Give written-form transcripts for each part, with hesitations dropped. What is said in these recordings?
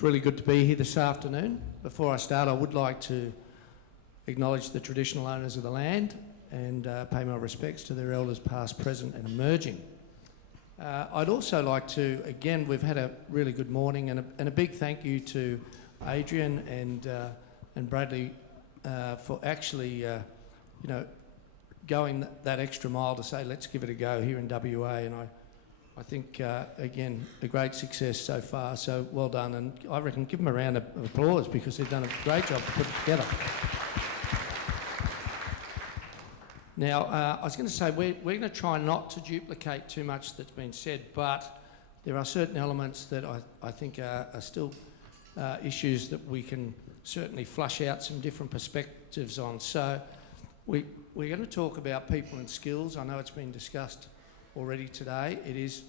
It's really good to be here this afternoon. Before I start, I would like to acknowledge the traditional owners of the land and pay my respects to their elders past, present and emerging. I'd also like to, again, we've had a really good morning, and a big thank you to Adrian and Bradley for actually, going that extra mile to say, let's give it a go here in WA. And I think, again, a great success so far, so well done. And I reckon give them a round of applause because they've done a great job to put it together. Now, I was going to say, we're going to try not to duplicate too much that's been said, but there are certain elements that I think are still issues that we can certainly flush out some different perspectives on. So we're going to talk about people and skills. I know it's been discussed already today. It is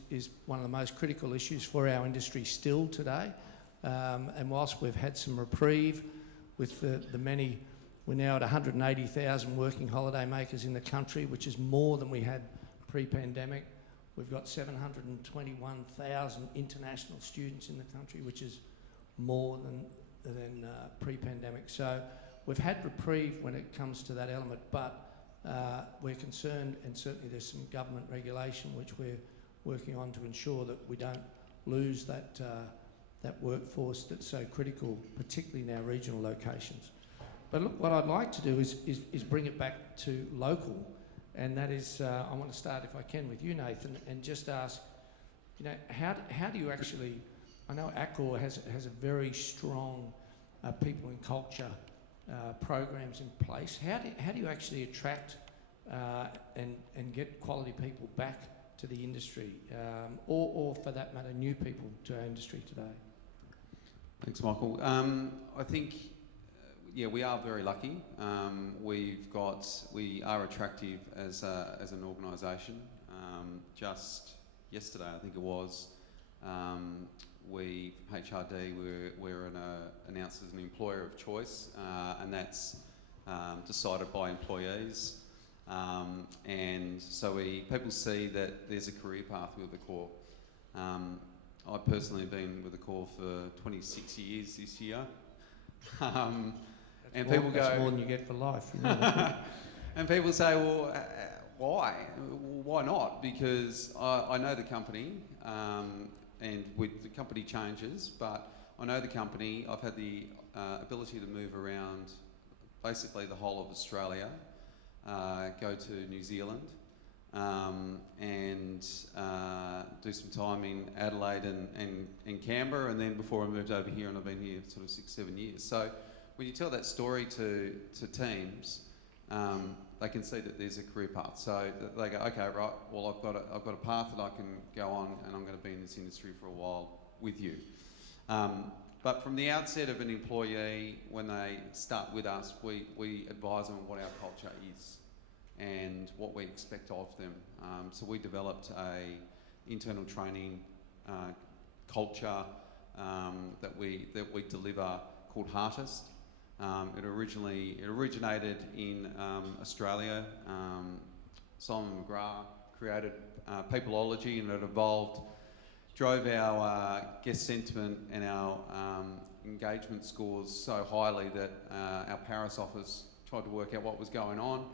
one of the most critical issues for our industry still today. And whilst we've had some reprieve with the many, we're now at 180,000 working holiday makers in the country, which is more than we had pre-pandemic. We've got 721,000 international students in the country, which is more than pre-pandemic. So we've had reprieve when it comes to that element, but we're concerned, and certainly there's some government regulation which we're working on to ensure that we don't lose that workforce that's so critical, particularly in our regional locations. But look, what I'd like to do is bring it back to local, and that is, I want to start, if I can, with you, Nathan, and just ask, how do you actually, I know Accor has a very strong people and culture programs in place. How do you actually attract and get quality people back to the industry, or for that matter, new people to our industry today? Thanks, Michael. I think, we are very lucky. We are attractive as an organisation. Just yesterday, I think it was, HRD were announced as an employer of choice, and that's decided by employees. And so people see that there's a career path with Accor. I personally have been with Accor for 26 years this year. And people go, that's more than you get for life. And people say, well, why? Why not? Because I know the company, and with the company changes, but I know the company. I've had the ability to move around basically the whole of Australia, go to New Zealand, and do some time in Adelaide and Canberra, and then before I moved over here, and I've been here sort of 6-7 years. So when you tell that story to teams, they can see that there's a career path. So they go, okay, right, well, I've got a path that I can go on, and I'm going to be in this industry for a while with you. But from the outset of an employee, when they start with us, we advise them what our culture is and what we expect of them. So we developed a internal training culture that we deliver called Heartist. It originated in Australia. Simon McGrath created Peopleology, and it drove our guest sentiment and our engagement scores so highly that our Paris office tried to work out what was going on,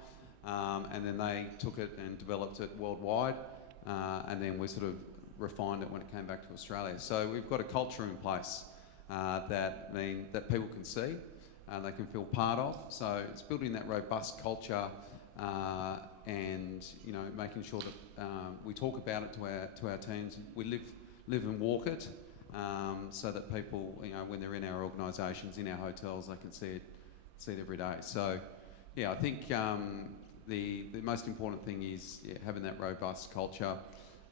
and then they took it and developed it worldwide, and then we sort of refined it when it came back to Australia. So we've got a culture in place that people can see, they can feel part of. So it's building that robust culture, and making sure that we talk about it to our teams. We live and walk it, so that people, when they're in our organisations, in our hotels, they can see it every day. So I think the most important thing is having that robust culture,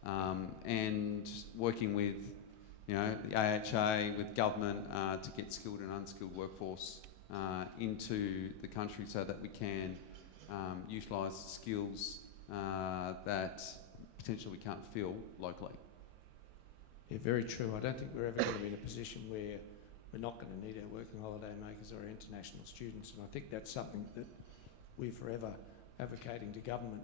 and working with the AHA, with government, to get skilled and unskilled workforce into the country so that we can utilise skills that potentially we can't fill locally. Yeah, very true. I don't think we're ever going to be in a position where we're not going to need our working holiday makers or our international students, and I think that's something that we're forever advocating to government.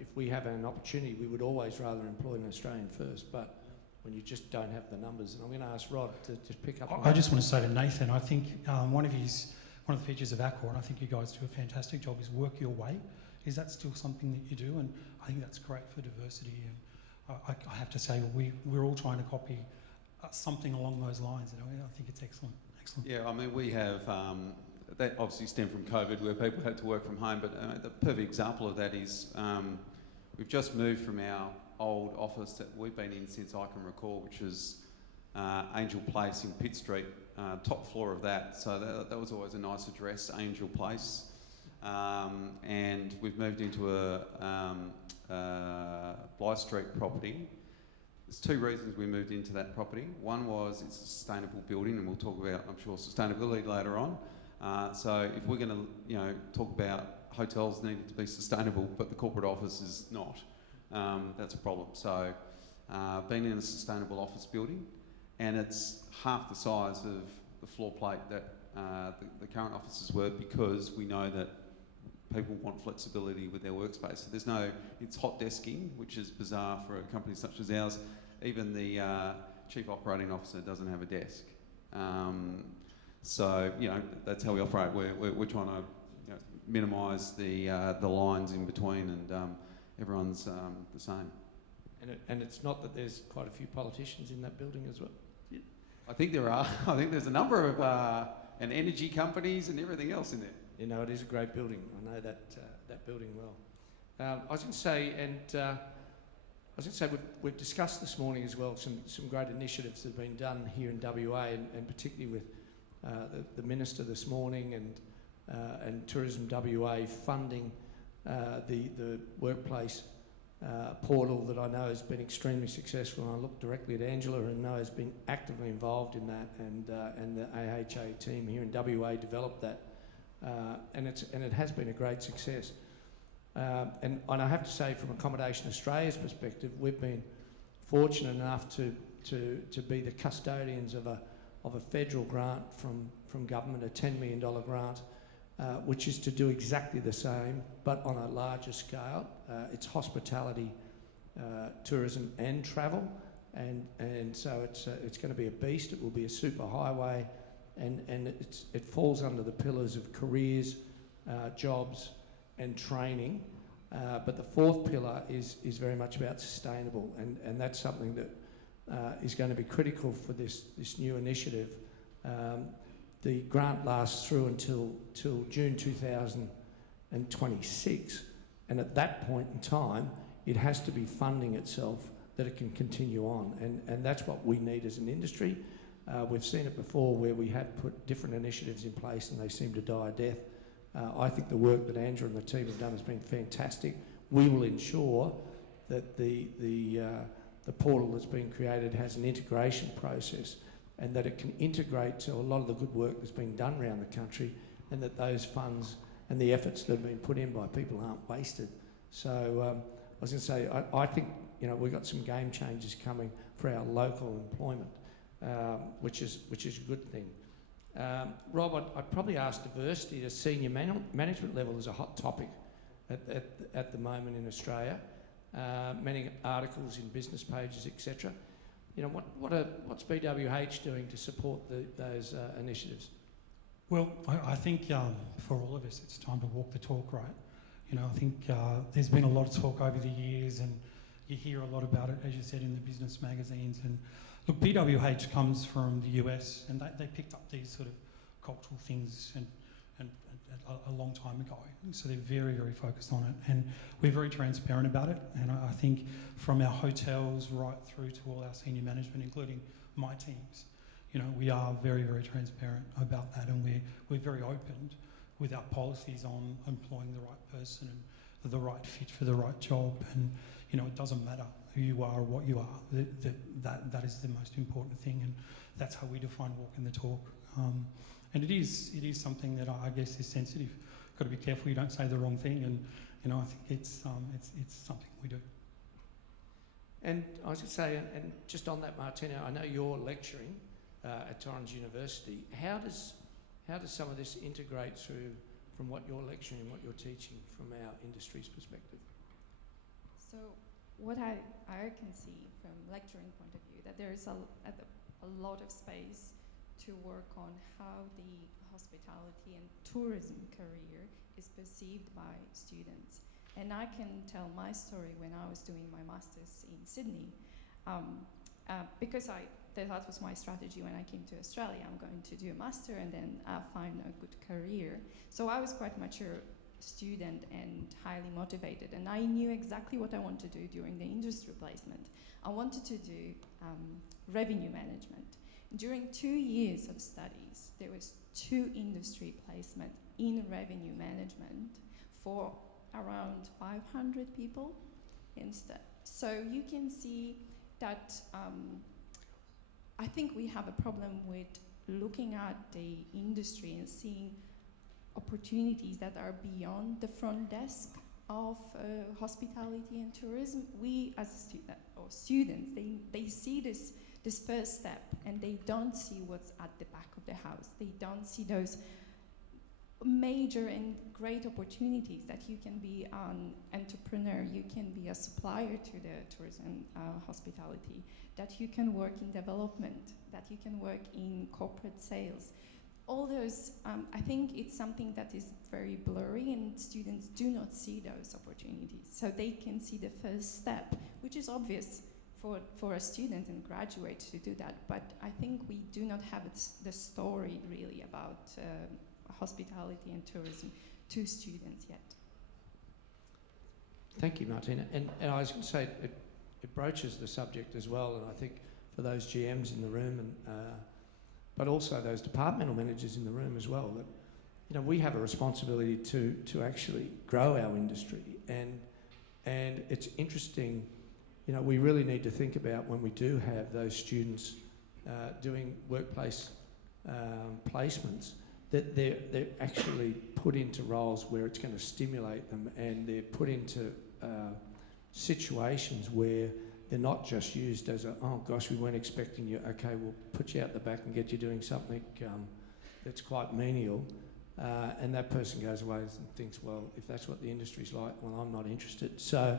If we have an opportunity, we would always rather employ an Australian first, but when you just don't have the numbers. And I'm going to ask Rod to just pick up on I that. just want to say to Nathan, I think one of the features of Accor, and I think you guys do a fantastic job, is work your way. Is that still something that you do? And I think that's great for diversity. And I have to say, we're all trying to copy something along those lines. And I think it's excellent. Excellent. Yeah, I mean, we have, that obviously stemmed from COVID where people had to work from home, but the perfect example of that is we've just moved from our old office that we've been in since I can recall, which is Angel Place in Pitt Street, top floor of that. So that was always a nice address, Angel Place. And we've moved into a Blythe Street property. There's two reasons we moved into that property. One was it's a sustainable building, and we'll talk about, I'm sure, sustainability later on. So if we're going to, talk about hotels needing to be sustainable, but the corporate office is not, that's a problem. So being in a sustainable office building, and it's half the size of the floor plate that the current offices were, because we know that people want flexibility with their workspace. So it's hot desking, which is bizarre for a company such as ours. Even the chief operating officer doesn't have a desk. So, that's how we operate. We're trying to minimise the lines in between, and everyone's the same. And it's not that there's quite a few politicians in that building as well? I think there are. I think there's a number of and energy companies and everything else in there. It is a great building. I know that building well. I was going to say we've discussed this morning as well some great initiatives that have been done here in WA, and particularly with the Minister this morning and Tourism WA funding the workplace portal that I know has been extremely successful. And I look directly at Angela, who I know has been actively involved in that, and the AHA team here in WA developed that. And it has been a great success. And I have to say, from Accommodation Australia's perspective, we've been fortunate enough to be the custodians of a federal grant from government, a $10 million grant, which is to do exactly the same, but on a larger scale. It's hospitality, tourism and travel, and so it's going to be a beast. It will be a super highway. And it falls under the pillars of careers, jobs and training. But the fourth pillar is very much about sustainable, and that's something that is going to be critical for this new initiative. The grant lasts through until June 2026, and at that point in time, it has to be funding itself that it can continue on, and that's what we need as an industry. We've seen it before where we have put different initiatives in place and they seem to die a death. I think the work that Andrew and the team have done has been fantastic. We will ensure that the portal that's been created has an integration process, and that it can integrate to a lot of the good work that's been done around the country, and that those funds and the efforts that have been put in by people aren't wasted. So I was going to say, I think we've got some game changers coming for our local employment. Which is a good thing. Rob, I'd probably ask diversity at senior management level is a hot topic at the moment in Australia. Many articles in business pages, etc. What's BWH doing to support those initiatives? Well, I think for all of us, it's time to walk the talk, right? I think there's been a lot of talk over the years, and you hear a lot about it, as you said, in the business magazines. And look, BWH comes from the US, and they picked up these sort of cultural things and a long time ago. So they're very, very focused on it, and we're very transparent about it. And I think from our hotels right through to all our senior management, including my teams, we are very, very transparent about that, and we're very open with our policies on employing the right person and the right fit for the right job. And it doesn't matter who you are or what you are. That is the most important thing, and that's how we define walking the talk. And it is something that I guess is sensitive. Got to be careful you don't say the wrong thing, and I think it's something we do. And I was going to say, and just on that, Martyna, I know you're lecturing at Torrens University. How does some of this integrate through from what you're lecturing and what you're teaching from our industry's perspective? So what I can see from lecturing point of view that there is a lot of space to work on how the hospitality and tourism career is perceived by students. And I can tell my story when I was doing my master's in Sydney, because that was my strategy when I came to Australia. I'm going to do a master and then find a good career. So I was quite mature student and highly motivated, and I knew exactly what I wanted to do during the industry placement. I wanted to do revenue management. During 2 years of studies, there was 2 industry placements in revenue management for around 500 people instead. So you can see that I think we have a problem with looking at the industry and seeing opportunities that are beyond the front desk of hospitality and tourism. We as students, they see this first step and they don't see what's at the back of the house. They don't see those major and great opportunities that you can be an entrepreneur, you can be a supplier to the tourism hospitality, that you can work in development, that you can work in corporate sales. All those, I think it's something that is very blurry and students do not see those opportunities. So they can see the first step, which is obvious for a student and graduate to do that. But I think we do not have the story really about hospitality and tourism to students yet. Thank you, Martyna. And I was going to say, it broaches the subject as well, and I think for those GMs in the room, and but also those departmental managers in the room as well, that we have a responsibility to actually grow our industry, and it's interesting. We really need to think about when we do have those students doing workplace placements, that they're actually put into roles where it's going to stimulate them, and they're put into situations where they're not just used as oh gosh, we weren't expecting you, okay, we'll put you out the back and get you doing something that's quite menial, and that person goes away and thinks, well, if that's what the industry's like, well, I'm not interested. So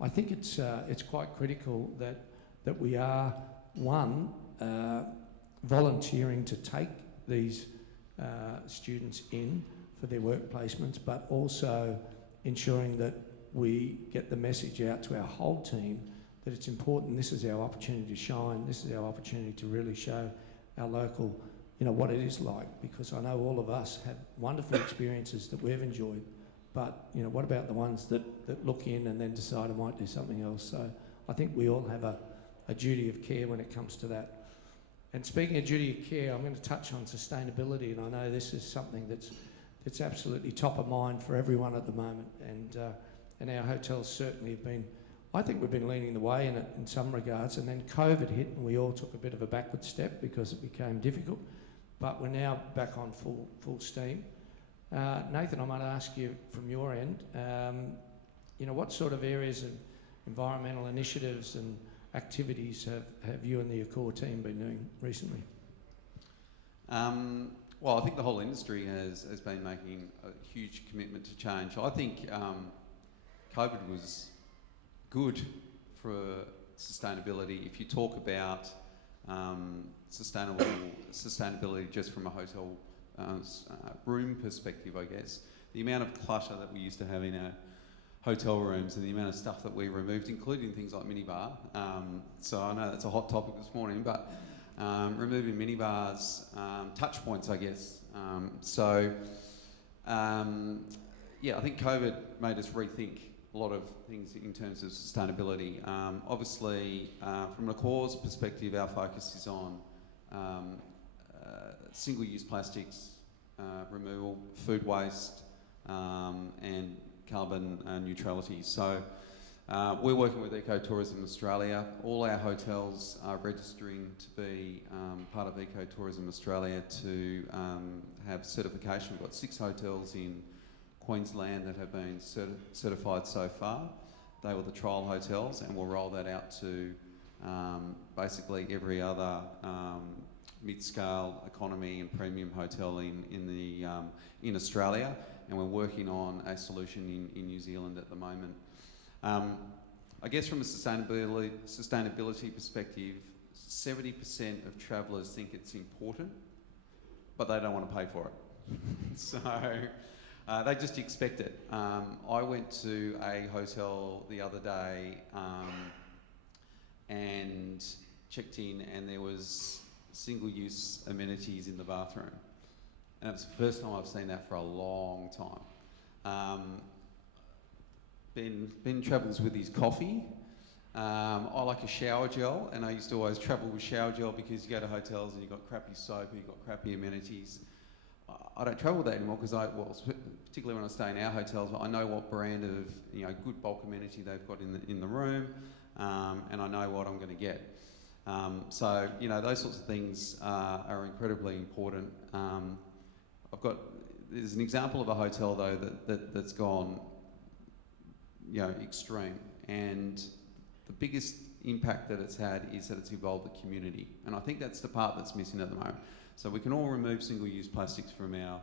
I think it's quite critical that we are, one, volunteering to take these students in for their work placements, but also ensuring that we get the message out to our whole team that it's important. This is our opportunity to shine. This is our opportunity to really show our local, what it is like, because I know all of us have wonderful experiences that we've enjoyed, but what about the ones that look in and then decide I might do something else? So I think we all have a duty of care when it comes to that. And speaking of duty of care, I'm going to touch on sustainability, and I know this is something that's absolutely top of mind for everyone at the moment, and our hotels certainly have been, I think we've been leading the way in it in some regards, and then COVID hit and we all took a bit of a backward step because it became difficult, but we're now back on full steam. Nathan, I might ask you from your end, what sort of areas of environmental initiatives and activities have you and the Accor team been doing recently? Well, I think the whole industry has been making a huge commitment to change. I think COVID was good for sustainability. If you talk about sustainability just from a hotel room perspective, I guess, the amount of clutter that we used to have in our hotel rooms and the amount of stuff that we removed, including things like minibar. So I know that's a hot topic this morning, but removing minibars, touch points, I guess. I think COVID made us rethink a lot of things in terms of sustainability. Obviously, from Accor's perspective, our focus is on single-use plastics removal, food waste, and carbon neutrality. So we're working with Ecotourism Australia. All our hotels are registering to be part of Ecotourism Australia to have certification. We've got 6 hotels in Queensland that have been certified so far. They were the trial hotels, and we'll roll that out to basically every other mid-scale economy and premium hotel in Australia. And we're working on a solution in New Zealand at the moment. I guess from a sustainability perspective, 70% of travellers think it's important, but they don't want to pay for it. So they just expect it. I went to a hotel the other day and checked in, and there was single-use amenities in the bathroom. And it was the first time I've seen that for a long time. Ben travels with his coffee. I like a shower gel, and I used to always travel with shower gel because you go to hotels and you've got crappy soap and you've got crappy amenities. I don't travel with that anymore because particularly when I stay in our hotels, I know what brand of good bulk amenity they've got in the room, and I know what I'm going to get. So those sorts of things are incredibly important. There's an example of a hotel though that's gone extreme, and the biggest impact that it's had is that it's involved the community, and I think that's the part that's missing at the moment. So we can all remove single-use plastics from our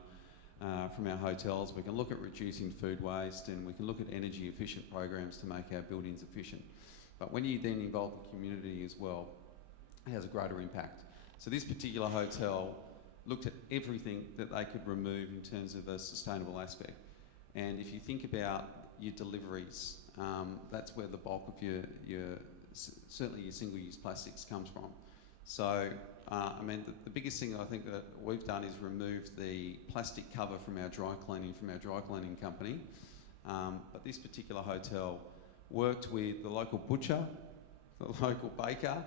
hotels. We can look at reducing food waste, and we can look at energy-efficient programs to make our buildings efficient. But when you then involve the community as well, it has a greater impact. So this particular hotel looked at everything that they could remove in terms of a sustainable aspect. And if you think about your deliveries, that's where the bulk of certainly your single-use plastics comes from. So, the biggest thing I think that we've done is remove the plastic cover from our dry cleaning company. But this particular hotel worked with the local butcher, the local baker,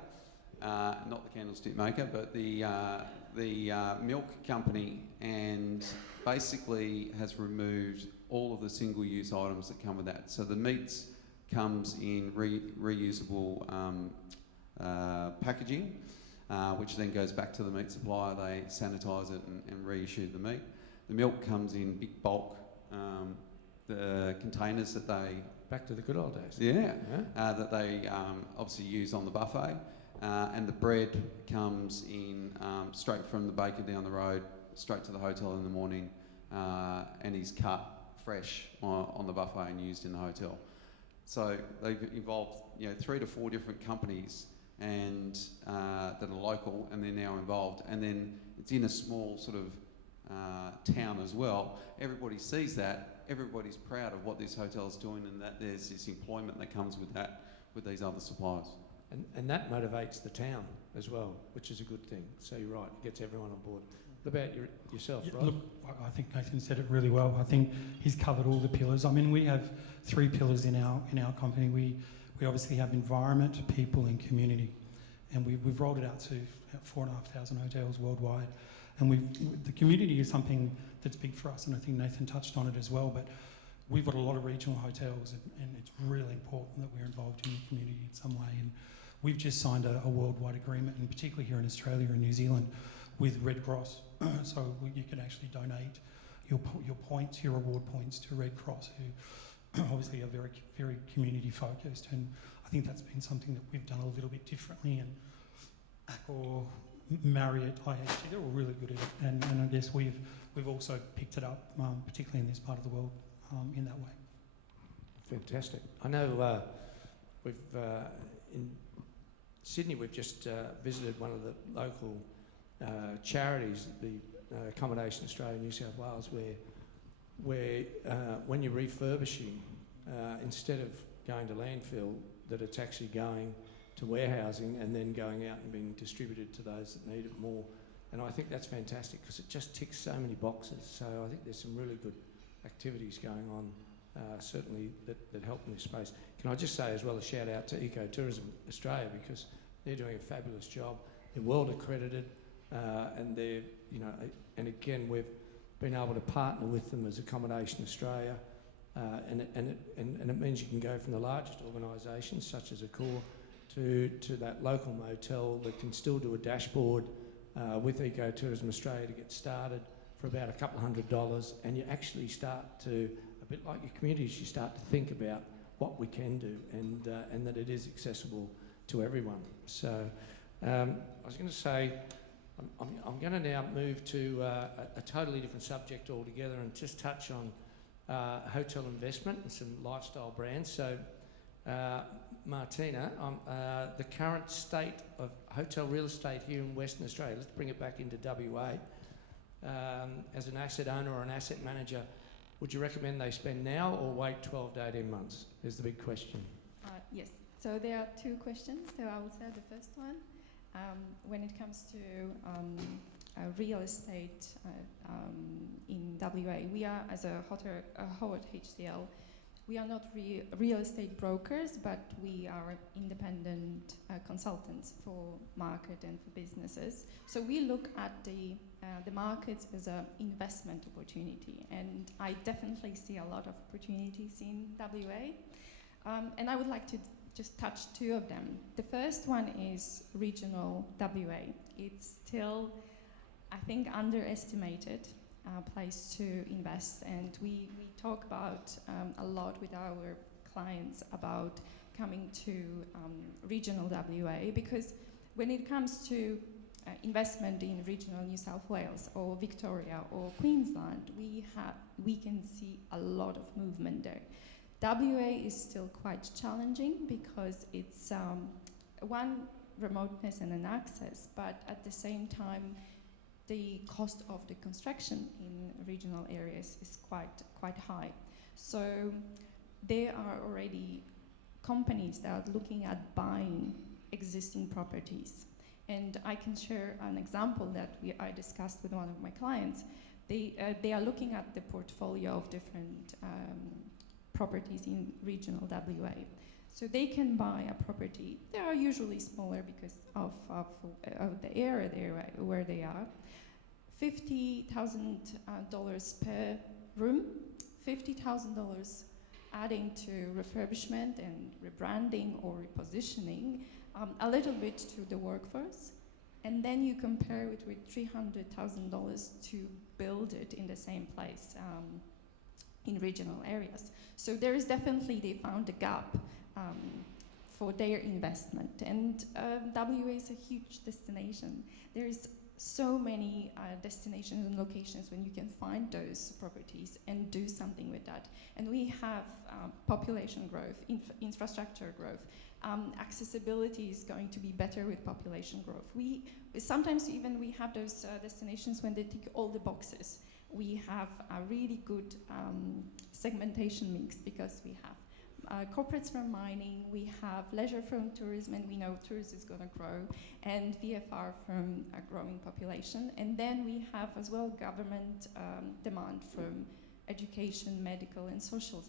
not the candlestick maker, but the milk company, and basically has removed all of the single-use items that come with that. So the meats comes in reusable packaging, which then goes back to the meat supplier. They sanitise it and reissue the meat. The milk comes in big bulk, the containers that they... Back to the good old days. Yeah. That they obviously use on the buffet. And the bread comes in straight from the baker down the road, straight to the hotel in the morning, and is cut fresh on the buffet and used in the hotel. So they've involved 3 to 4 different companies and that are local, and they're now involved. And then it's in a small sort of town as well. Everybody sees that. Everybody's proud of what this hotel is doing, and that there's this employment that comes with that, with these other suppliers. And that motivates the town as well, which is a good thing. So you're right, it gets everyone on board. What about yourself, Rod? Look, I think Nathan said it really well. I think he's covered all the pillars. We have 3 pillars in our company. We obviously have environment, people, and community, and we've rolled it out to 4,500 hotels worldwide. And the community is something that's big for us, and I think Nathan touched on it as well. But we've got a lot of regional hotels, and it's really important that we're involved in the community in some way. And we've just signed a worldwide agreement, and particularly here in Australia and New Zealand, with Red Cross. So you can actually donate your points, your reward points, to Red Cross, who obviously are very, very community focused. And I think that's been something that we've done a little bit differently. And Accor, Marriott, IHG, they're all really good at it. And I guess we've also picked it up, particularly in this part of the world, in that way. Fantastic. I know we've in Sydney, we've just visited one of the local charities, the Accommodation Australia, New South Wales, where when you're refurbishing, instead of going to landfill, that it's actually going to warehousing and then going out and being distributed to those that need it more. And I think that's fantastic because it just ticks so many boxes. So I think there's some really good activities going on, certainly that help in this space. Can I just say as well a shout out to Ecotourism Australia, because they're doing a fabulous job. They're world accredited, and they're, and again, we've been able to partner with them as Accommodation Australia, and it means you can go from the largest organisations such as Accor to that local motel that can still do a dashboard with Ecotourism Australia to get started for about a couple of $100, and you actually start to, a bit like your communities, you start to think about what we can do, and that it is accessible to everyone. So I was going to say, I'm going to now move to a totally different subject altogether and just touch on hotel investment and some lifestyle brands. So Martyna, the current state of hotel real estate here in Western Australia, let's bring it back into WA. As an asset owner or an asset manager, would you recommend they spend now or wait 12 to 18 months? Is the big question. Yes, so there are two questions. So I will start the first one. When it comes to real estate in WA, we are, as a Horwath HCL, we are not real estate brokers, but we are independent consultants for market and for businesses. So we look at the markets as an investment opportunity, and I definitely see a lot of opportunities in WA. And I would like to just touch two of them. The first one is regional WA. It's still, I think, underestimated place to invest, and we talk about a lot with our clients about coming to regional WA, because when it comes to investment in regional New South Wales or Victoria or Queensland, we can see a lot of movement there. WA is still quite challenging because it's one, remoteness and an access, but at the same time the cost of the construction in regional areas is quite high. So there are already companies that are looking at buying existing properties. And I can share an example that I discussed with one of my clients. They are looking at the portfolio of different properties in regional WA. So they can buy a property. They are usually smaller because of the area where they are. $50,000 per room, $50,000 adding to refurbishment and rebranding or repositioning, a little bit to the workforce, and then you compare it with $300,000 to build it in the same place in regional areas. So there is definitely, they found a gap for their investment, and WA is a huge destination. There is so many destinations and locations when you can find those properties and do something with that. And we have population growth, infrastructure growth. Accessibility is going to be better with population growth. Sometimes even we have those destinations when they tick all the boxes. We have a really good segmentation mix because we have corporates from mining, we have leisure from tourism, and we know tourism is going to grow, and VFR from a growing population. And then we have as well government demand from education, medical, and social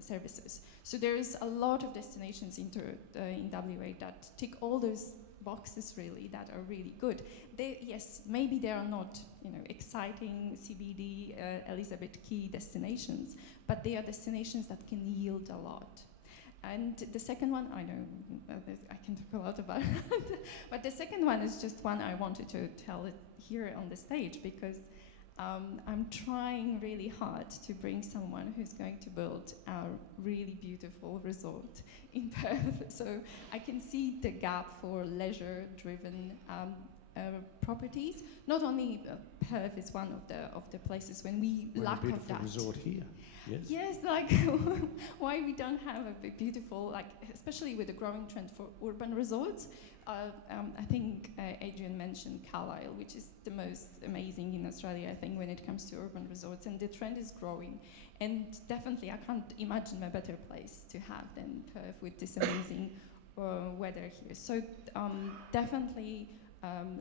services. So there is a lot of destinations in WA that tick all those boxes really that are really good. Yes, maybe they are not exciting CBD Elizabeth Key destinations, but they are destinations that can yield a lot. And the second one, I know I can talk a lot about it, but the second one is just one I wanted to tell it here on the stage, because I'm trying really hard to bring someone who's going to build a really beautiful resort in Perth. So I can see the gap for leisure-driven properties. Not only Perth is one of the places when we lack of that. Resort here. Yes. Yes, like why we don't have a beautiful, like especially with the growing trend for urban resorts. I think Adrian mentioned Carlisle, which is the most amazing in Australia, I think, when it comes to urban resorts, and the trend is growing. And definitely, I can't imagine a better place to have than Perth with this amazing weather here. So definitely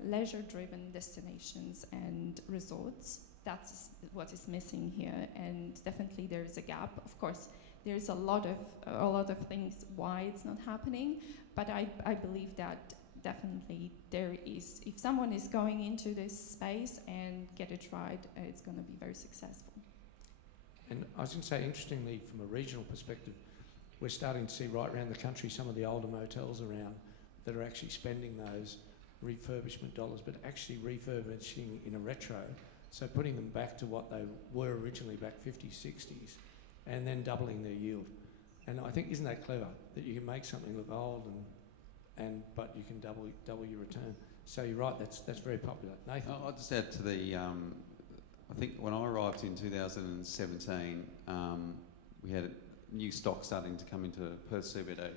leisure-driven destinations and resorts. That's what is missing here, and definitely there is a gap. Of course, there's a lot of things why it's not happening, but I believe that definitely there is. If someone is going into this space and get it right, it's going to be very successful. And I was going to say, interestingly, from a regional perspective, we're starting to see right around the country some of the older motels around that are actually spending those refurbishment dollars, but actually refurbishing in a retro. So putting them back to what they were originally back 50s, 60s, and then doubling their yield. And I think, isn't that clever, that you can make something look old but you can double your return. So you're right, that's very popular. Nathan? I'll just add to the, I think when I arrived in 2017, we had new stock starting to come into Perth CBD.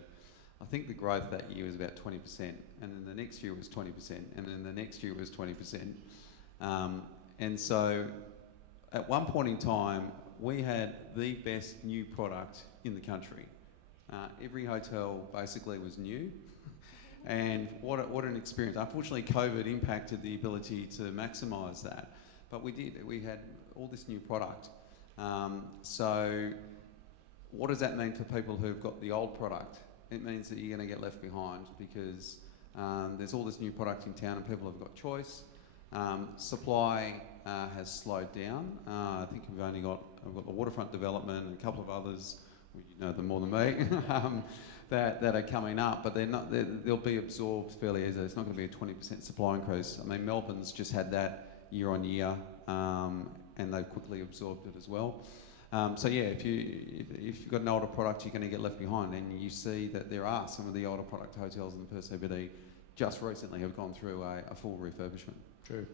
I think the growth that year was about 20%, and then the next year was 20%, and then the next year was 20%. And so at one point in time, we had the best new product in the country. Every hotel basically was new, and what an experience. Unfortunately, COVID impacted the ability to maximise that, but we did. We had all this new product. So what does that mean for people who've got the old product? It means that you're going to get left behind because there's all this new product in town and people have got choice. Supply has slowed down. I think I've got the waterfront development and a couple of others, well, you know them more than me, that are coming up, but they'll be absorbed fairly easily. It's not going to be a 20% supply increase. I mean, Melbourne's just had that year on year, and they've quickly absorbed it as well. So yeah, if you've got an older product, you're going to get left behind, and you see that there are some of the older product hotels in the Perth CBD just recently have gone through a full refurbishment. True,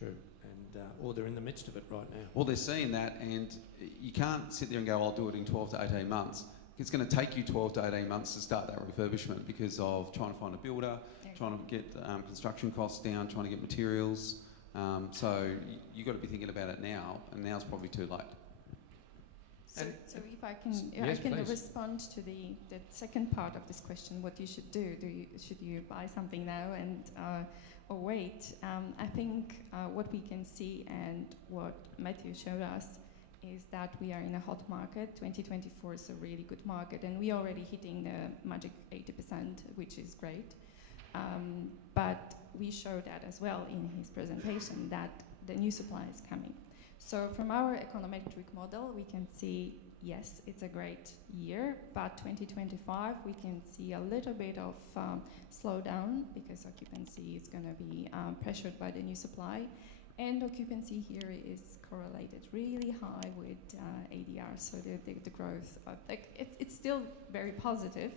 and or they're in the midst of it right now. Well, they're seeing that, and you can't sit there and go, I'll do it in 12 to 18 months. It's going to take you 12 to 18 months to start that refurbishment because of trying to find a builder, trying to get construction costs down, trying to get materials. So you've got to be thinking about it now, and now's probably too late. So if I can, Yes, I can please. respond to the second part of this question, what you should do. Should you buy something now and or wait? I think what we can see and what Matthew showed us is that we are in a hot market. 2024 is a really good market, and we're already hitting the magic 80%, which is great. But we showed that as well in his presentation, that the new supply is coming. So from our econometric model, we can see, yes, it's a great year, but 2025, we can see a little bit of slowdown because occupancy is going to be pressured by the new supply. And occupancy here is correlated really high with ADR, so the growth, it's still very positive,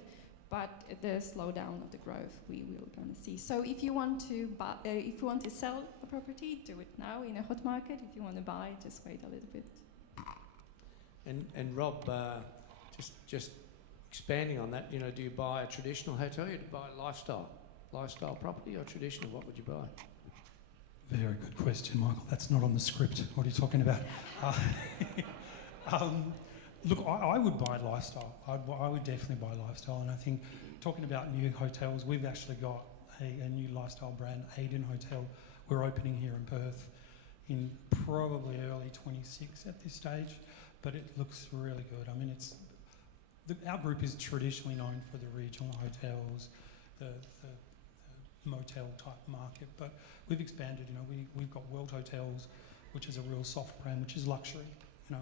but the slowdown of the growth we will going to see. So if you want to buy, if you want to sell a property, do it now in a hot market. If you want to buy, just wait a little bit. And Rob, just expanding on that, do you buy a traditional hotel or do you buy a lifestyle property or traditional? What would you buy? Very good question, Michael. That's not on the script. What are you talking about? Look, I would buy lifestyle. I would definitely buy lifestyle. And I think talking about new hotels, we've actually got a new lifestyle brand, Aiden Hotel. We're opening here in Perth in probably early 26 at this stage, but it looks really good. I mean, our group is traditionally known for the regional hotels, the motel type market, but we've expanded. We've got World Hotels, which is a real soft brand, which is luxury.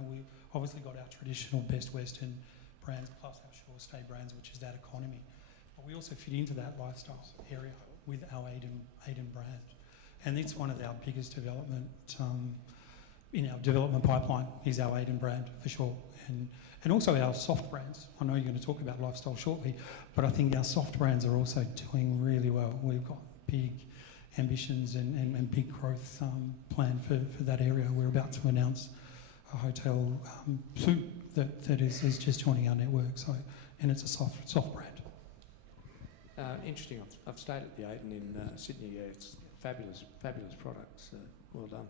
We obviously got our traditional Best Western brands plus our shore stay brands, which is that economy. But we also fit into that lifestyle area with our Aiden brand, and it's one of our biggest development in our development pipeline is our Aiden brand for sure, and also our soft brands. I know you're going to talk about lifestyle shortly, but I think our soft brands are also doing really well. We've got big ambitions and big growth planned for that area. We're about to announce a hotel soon that is just joining our network. So, and it's a soft brand. Interesting. I've stayed at the Aiden in Sydney. Yeah, it's fabulous products. Well done.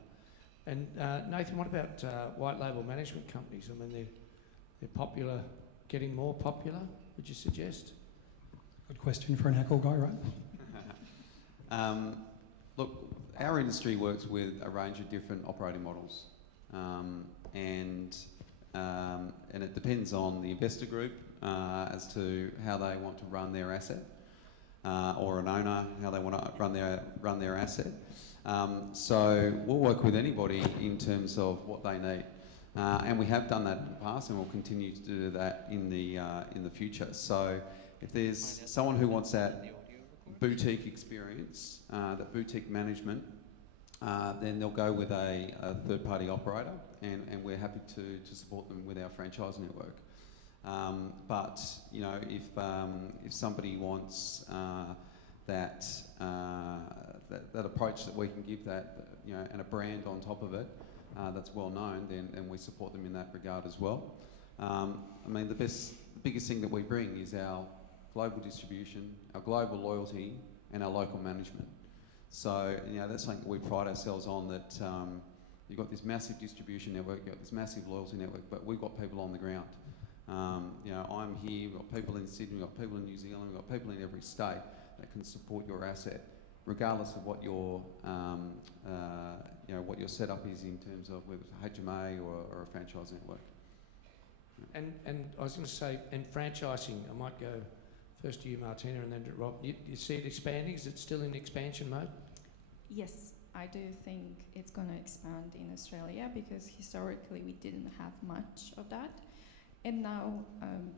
And Nathan, what about white label management companies? I mean, they're popular, getting more popular. Would you suggest? Good question for an Accor guy, right? Look, our industry works with a range of different operating models. And it depends on the investor group as to how they want to run their asset, or an owner, how they want to run their asset. So we'll work with anybody in terms of what they need, and we have done that in the past, and we'll continue to do that in the future. So if there's someone who wants that boutique experience, that boutique management, then they'll go with a third-party operator, and we're happy to support them with our franchise network. But if somebody wants that approach that we can give that, and a brand on top of it that's well known, then we support them in that regard as well. I mean, the biggest thing that we bring is our global distribution, our global loyalty, and our local management. So, you know, that's something that we pride ourselves on, that you've got this massive distribution network, you've got this massive loyalty network, but we've got people on the ground. You know, I'm here, we've got people in Sydney, we've got people in New Zealand, we've got people in every state that can support your asset, regardless of what your, you know, what your setup is in terms of whether it's HMA or a franchise network. And I was going to say, and franchising, I might go first to you, Martyna, and then to Rob. You see it expanding? Is it still in expansion mode? Yes, I do think it's going to expand in Australia, because historically we didn't have much of that. And now,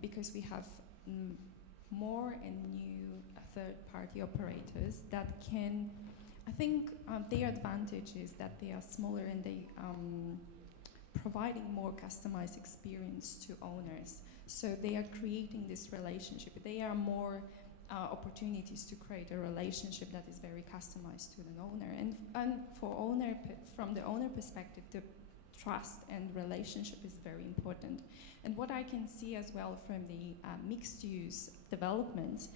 because we have more and new third-party operators that can, I think their advantage is that they are smaller and they providing more customized experience to owners. So they are creating this relationship. There are more opportunities to create a relationship that is very customized to the owner. And for owner, from the owner perspective, the trust and relationship is very important. And what I can see as well from the mixed-use developments,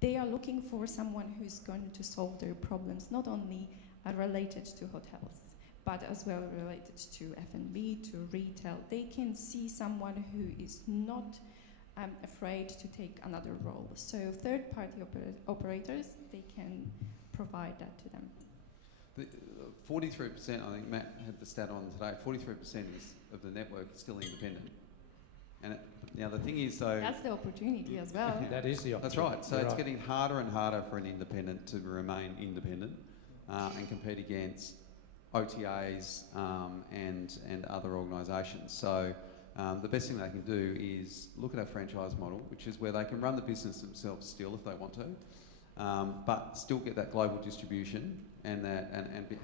they are looking for someone who's going to solve their problems, not only related to hotels, but as well related to F&B, to retail. They can see someone who is not afraid to take another role. So third-party operators, they can provide that to them. 43%, I think Matt had the stat on today, 43% of the network is still independent. And now the thing is, though... That's the opportunity as well. That is the opportunity. That's right. So You're it's right. getting harder and harder for an independent to remain independent and compete against OTAs and other organisations. So the best thing they can do is look at our franchise model, which is where they can run the business themselves still if they want to, but still get that global distribution and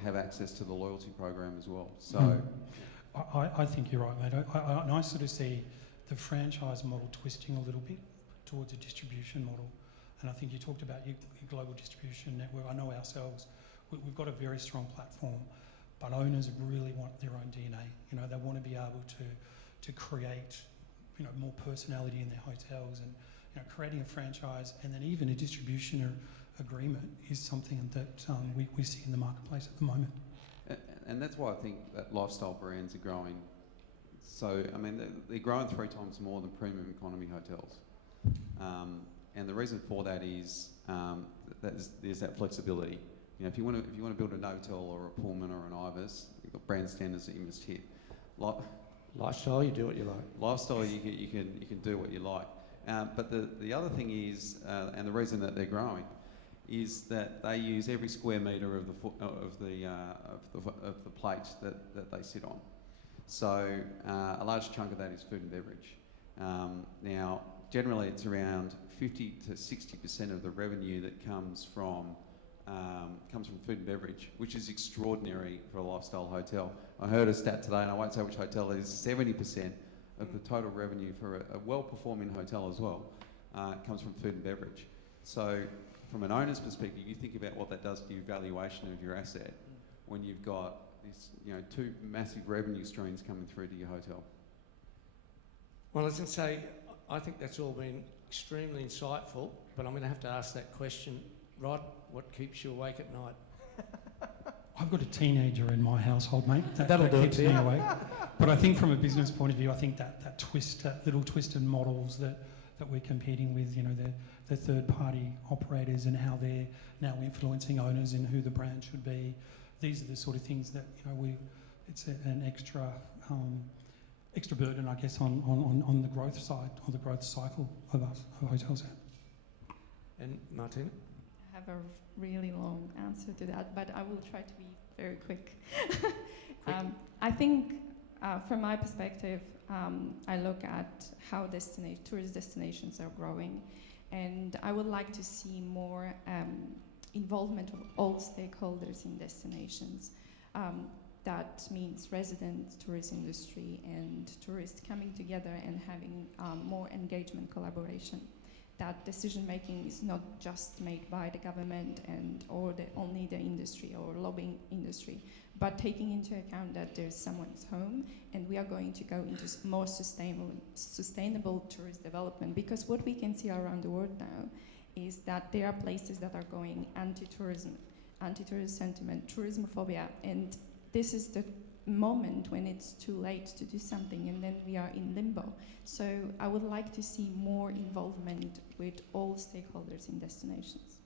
have access to the loyalty program as well. So I think you're right, mate. I sort of see the franchise model twisting a little bit towards a distribution model. And I think you talked about your global distribution network. I know ourselves, we've got a very strong platform, but owners really want their own DNA. You know, they want to be able to create, you know, more personality in their hotels, and, you know, creating a franchise and then even a distribution agreement is something that we see in the marketplace at the moment. And that's why I think that lifestyle brands are growing. So, I mean, they're growing 3 times more than premium economy hotels. And the reason for that is there's that flexibility. You know, if you want to build a Novotel or a Pullman or an Ibis, you've got brand standards that you must hit. Lifestyle, you do what you like. Lifestyle, you can do what you like. But the other thing is, and the reason that they're growing, is that they use every square metre of the plate that they sit on. So a large chunk of that is food and beverage. Now, generally, it's around 50 to 60% of the revenue that comes from food and beverage, which is extraordinary for a lifestyle hotel. I heard a stat today, and I won't say which hotel it is, 70% of the total revenue for a well-performing hotel as well comes from food and beverage. So from an owner's perspective, you think about what that does to your valuation of your asset when you've got this, you know, 2 massive revenue streams coming through to your hotel. Well, I was going to say, I think that's all been extremely insightful, but I'm going to have to ask that question. Rod, what keeps you awake at night? I've got a teenager in my household, mate. That'll do keeps it, me yeah. awake. But I think from a business point of view, I think that twist, that little twisted models that we're competing with, you know, the third-party operators and how they're now influencing owners in who the brand should be. These are the sort of things that, you know, it's an extra burden, I guess, on the growth side or the growth cycle of hotels. And Martyna? I have a really long answer to that, but I will try to be very quick. I think, from my perspective, I look at how tourist destinations are growing, and I would like to see more involvement of all stakeholders in destinations. That means residents, tourist industry, and tourists coming together and having more engagement, collaboration. that decision making is not just made by the government or only the industry or lobbying industry, but taking into account that there's someone's home, and we are going to go into more sustainable tourist development. Because what we can see around the world now is that there are places that are going anti-tourist sentiment, tourism phobia, and this is the moment when it's too late to do something, and then we are in limbo. So I would like to see more involvement with all stakeholders in destinations.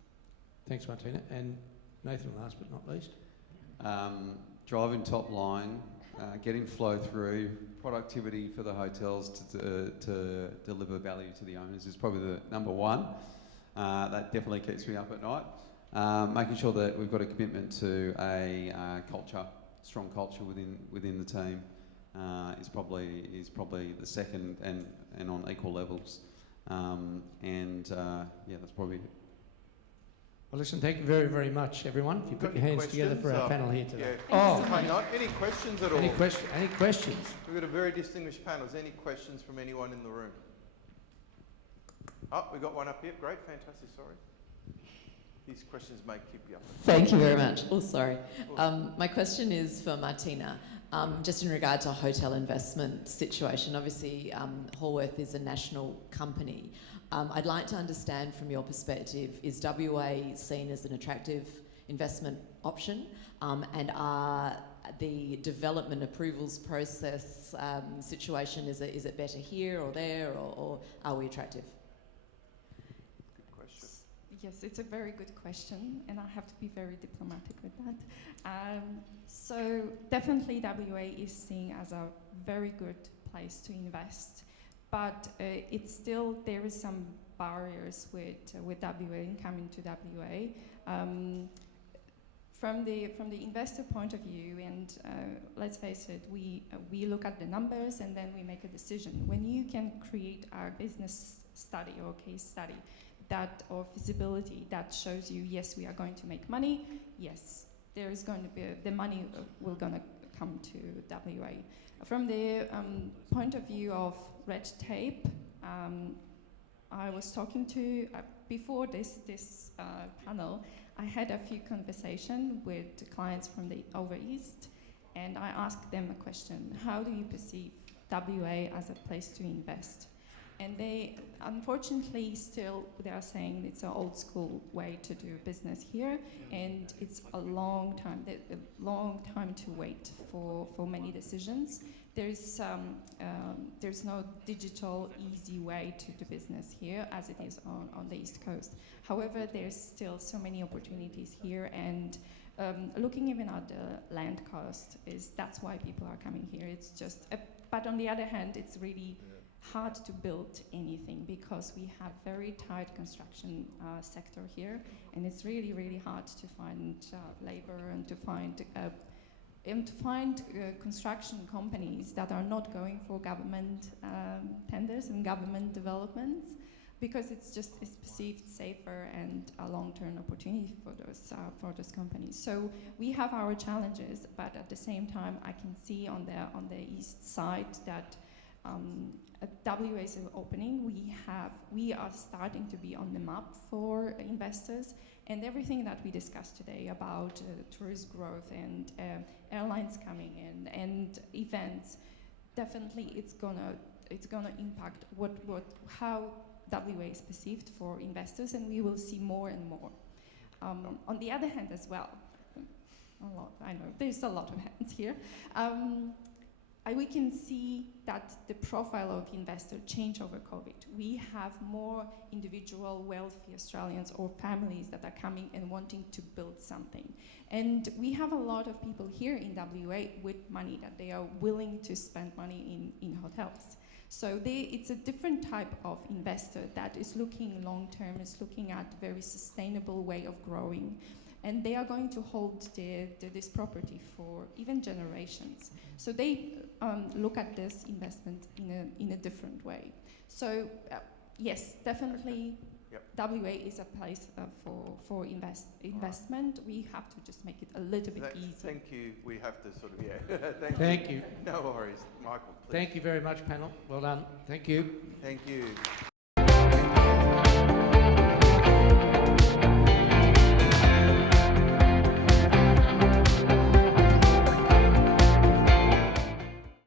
Thanks, Martyna. And Nathan, last but not least. Driving top line, getting flow through, productivity for the hotels to deliver value to the owners is probably the number one. That definitely keeps me up at night. Making sure that we've got a commitment to a strong culture within the team is probably the second, and on equal levels. Yeah, that's probably it. Well, listen, thank you very, very much, everyone. If you put your hands together for our panel here today. Yeah. Hang on. Any questions at all? Any questions? We've got a very distinguished panel. Is there any questions from anyone in the room? Oh, we've got one up here. Great, fantastic, sorry. These questions may keep you up. Thank you very much. Oh, sorry. My question is for Martyna. Just in regard to a hotel investment situation, obviously Horwath is a national company. I'd like to understand from your perspective, is WA seen as an attractive investment option? And are the development approvals process situation, is it better here or there, or are we attractive? Good question. Yes, it's a very good question, and I have to be very diplomatic with that. So definitely WA is seen as a very good place to invest, but it's still, there is some barriers with WA and coming to WA. From the investor point of view, and let's face it, we look at the numbers and then we make a decision. When you can create a business study or case study or feasibility that shows you, yes, we are going to make money, yes, there is going to be the money will gonna come to WA. From the point of view of red tape, I was talking to before this panel. I had a few conversations with clients from the over east, and I asked them a question: how do you perceive WA as a place to invest? And they, unfortunately, they are saying it's an old school way to do business here, and it's a long time to wait for many decisions. There's no digital easy way to do business here as it is on the East Coast. However, there's still so many opportunities here, and looking even at the land cost, that's why people are coming here. It's just, but on the other hand, it's really hard to build anything because we have very tight construction sector here, and it's really, really hard to find labor and to find construction companies that are not going for government tenders and government developments, because it's perceived safer and a long-term opportunity for those companies. So we have our challenges, but at the same time, I can see on the east side that WA is opening. We are starting to be on the map for investors, and everything that we discussed today about tourist growth and airlines coming in and events, definitely it's gonna impact how WA is perceived for investors, and we will see more and more. On the other hand as well, I know there's a lot of hands here. We can see that the profile of investor changed over COVID. We have more individual wealthy Australians or families that are coming and wanting to build something. And we have a lot of people here in WA with money that they are willing to spend money in hotels. So it's a different type of investor that is looking long-term, is looking at very sustainable way of growing. And they are going to hold this property for even generations. So they look at this investment in a different way. So yes, definitely, WA is a place for investment. We have to just make it a little bit easier. Thank you. We have to sort of, Thank you. No worries. Michael, please. Thank you very much, panel. Well done. Thank you. Thank you.